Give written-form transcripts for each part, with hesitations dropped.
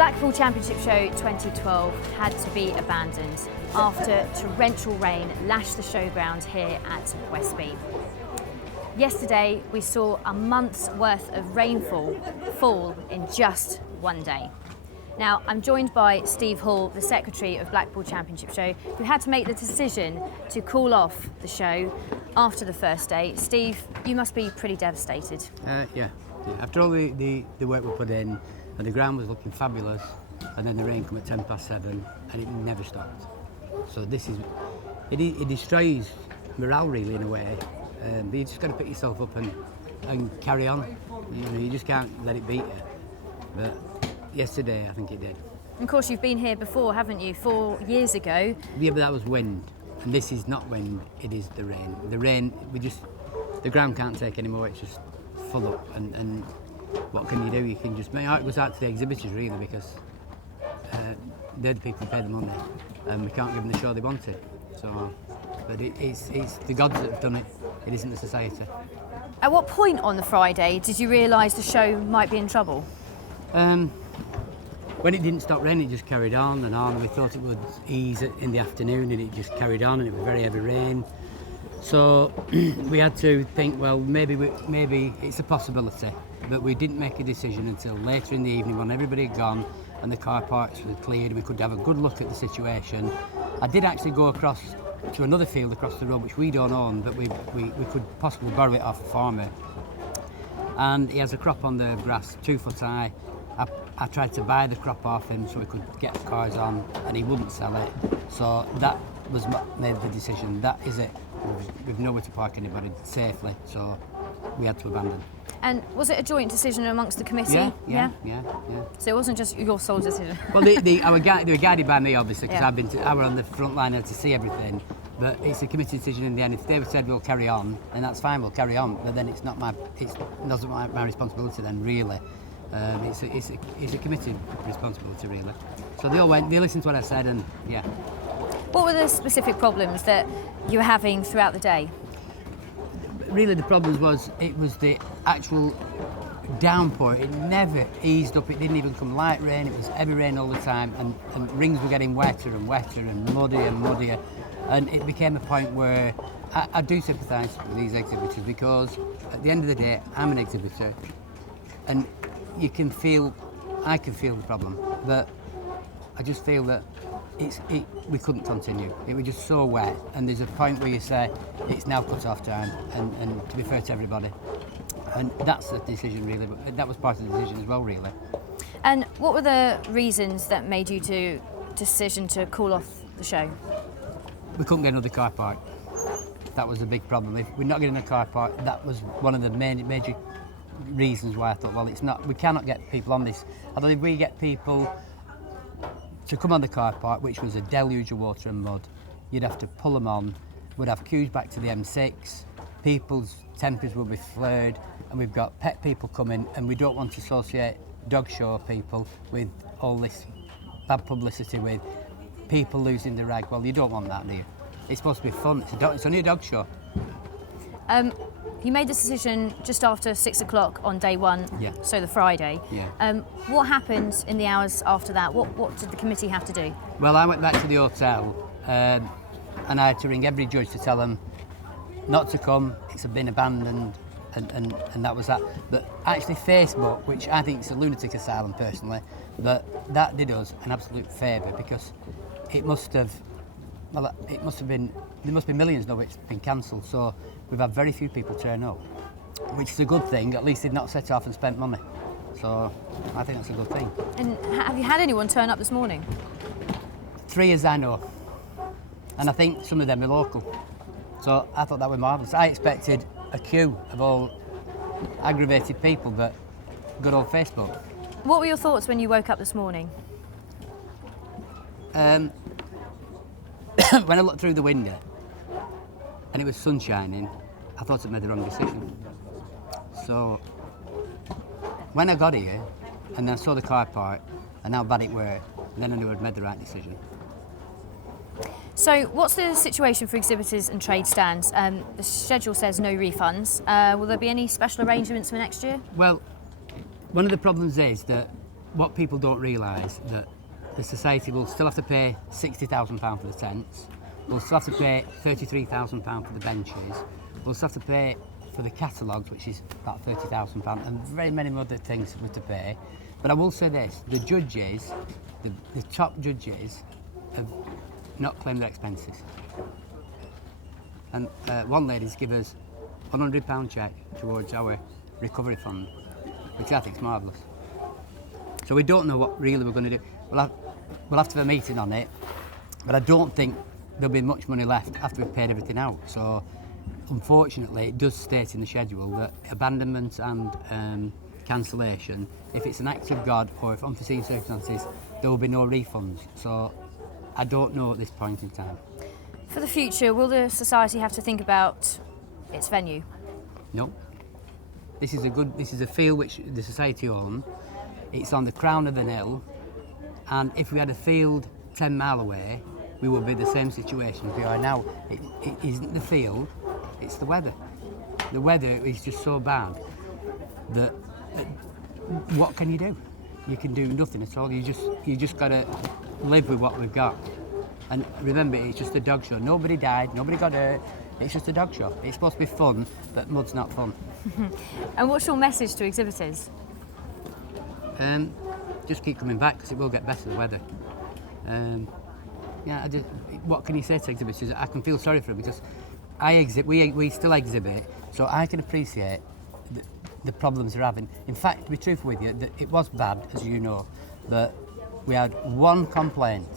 Blackpool Championship Show 2012 had to be abandoned after torrential rain lashed the showground here at Westby. Yesterday we saw a month's worth of rainfall fall in just one day. Now I'm joined by Steve Hall, the Secretary of Blackpool Championship Show, who had to make the decision to call off the show after the first day. Steve, you must be pretty devastated. Yeah. After all the work we put in, and the ground was looking fabulous, and then the rain came at 7:10 and it never stopped. So it destroys morale really in a way. But you just got to pick yourself up and carry on. You just can't let it beat you. But yesterday I think it did. Of course you've been here before, haven't you, 4 years ago? Yeah, but that was wind, and this is not wind, it is the rain. The rain, the ground can't take any more, it's just full up, and what can you do? You can just, it goes out to the exhibitors really, because they're the people who pay the money, and we can't give them the show they wanted. So, but it's the gods that have done it, it isn't the society. At what point on the Friday did you realise the show might be in trouble? When it didn't stop raining, it just carried on and on. We thought it would ease in the afternoon, and it just carried on, and it was very heavy rain. So we had to think, well, maybe it's a possibility, but we didn't make a decision until later in the evening when everybody had gone and the car parks were cleared and we could have a good look at the situation. I did actually go across to another field across the road, which we don't own, but we could possibly borrow it off a farmer. And he has a crop on the grass 2 foot high. I tried to buy the crop off him so we could get the cars on, and he wouldn't sell it. So that was what made the decision. That is it. We've nowhere to park anybody safely, so we had to abandon. And was it a joint decision amongst the committee? Yeah. So it wasn't just your sole decision? Well, they were guided by me, obviously, because Yeah. I were on the front line to see everything. But it's a committee decision in the end. If they said we'll carry on, and that's fine, we'll carry on. But then it's not my responsibility then, really. It's a committee responsibility, really. So they listened to what I said, and yeah. What were the specific problems that you were having throughout the day? Really, the problems was the actual downpour. It never eased up. It didn't even come light rain. It was heavy rain all the time, and rings were getting wetter and wetter and muddier and muddier. And it became a point where I do sympathise with these exhibitors, because at the end of the day, I'm an exhibitor, and I can feel the problem, but I just feel that we couldn't continue. It was just so wet, and there's a point where you say it's now cut off time, and to be fair to everybody, and that's the decision really. But that was part of the decision as well, really. And what were the reasons that made you to decision to call off the show? We couldn't get another car park. That was a big problem. If we're not getting a car park, that was one of the major reasons why I thought, well, we cannot get people on this. I don't think we get people to come on the car park, which was a deluge of water and mud. You'd have to pull them on. We'd have queues back to the M6. People's tempers will be flared, and we've got pet people coming, and we don't want to associate dog show people with all this bad publicity with people losing the rag. Well, you don't want that, do you? It's supposed to be fun. It's only a dog show. You made the decision just after 6 o'clock on day one, Yeah. so the Friday. Yeah. What happened in the hours after that? What did the committee have to do? Well, I went back to the hotel, and I had to ring every judge to tell them not to come, it's been abandoned, and that was that. But actually Facebook, which I think is a lunatic asylum personally, but that did us an absolute favour, because there must be millions know it's been cancelled, so we've had very few people turn up, which is a good thing. At least they've not set off and spent money, so I think that's a good thing. And have you had anyone turn up this morning? 3 as I know, and I think some of them are local, so I thought that was marvellous. I expected a queue of all aggravated people, but good old Facebook. What were your thoughts when you woke up this morning? When I looked through the window and it was sun shining, I thought I'd made the wrong decision. So when I got here and then I saw the car park and how bad it were, then I knew I'd made the right decision. So what's the situation for exhibitors and trade stands? The schedule says no refunds. Will there be any special arrangements for next year? Well, one of the problems is that what people don't realise, that the society will still have to pay £60,000 for the tents, we'll still have to pay £33,000 for the benches, we'll still have to pay for the catalogues, which is about £30,000, and very many other things we're to pay. But I will say this, the judges, the top judges, have not claimed their expenses. And one lady's given us £100 cheque towards our recovery fund, which I think is marvellous. So we don't know what really we're going to do. We'll have to have a meeting on it, but I don't think there'll be much money left after we've paid everything out. So unfortunately, it does state in the schedule that abandonment and cancellation, if it's an act of God or if unforeseen circumstances, there will be no refunds. So I don't know at this point in time. For the future, will the society have to think about its venue? No. This is a field which the society own. It's on the crown of an hill, and if we had a field 10 mile away, we would be in the same situation as we are now. It isn't the field, it's the weather. The weather is just so bad that what can you do? You can do nothing at all. You just got to live with what we've got. And remember, it's just a dog show. Nobody died, nobody got hurt. It's just a dog show. It's supposed to be fun, but mud's not fun. And what's your message to exhibitors? Just keep coming back, because it will get better, the weather. What can you say to exhibitors? I can feel sorry for them, because we still exhibit, so I can appreciate the problems they're having. In fact, to be truthful with you, it was bad, as you know, but we had one complaint,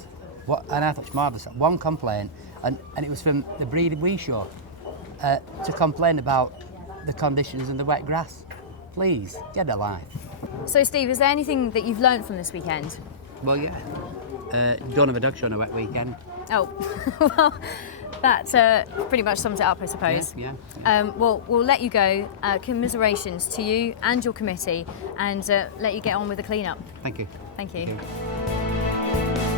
and I thought it was marvellous, one complaint, and it was from the breed we show, to complain about the conditions and the wet grass. Please, get a life. So Steve, is there anything that you've learnt from this weekend? Well, yeah. Don't have a dog show on a wet weekend. Oh, well, that pretty much sums it up, I suppose. Yeah. Well, we'll let you go. Commiserations to you and your committee, and let you get on with the clean-up. Thank you. Thank you. Thank you.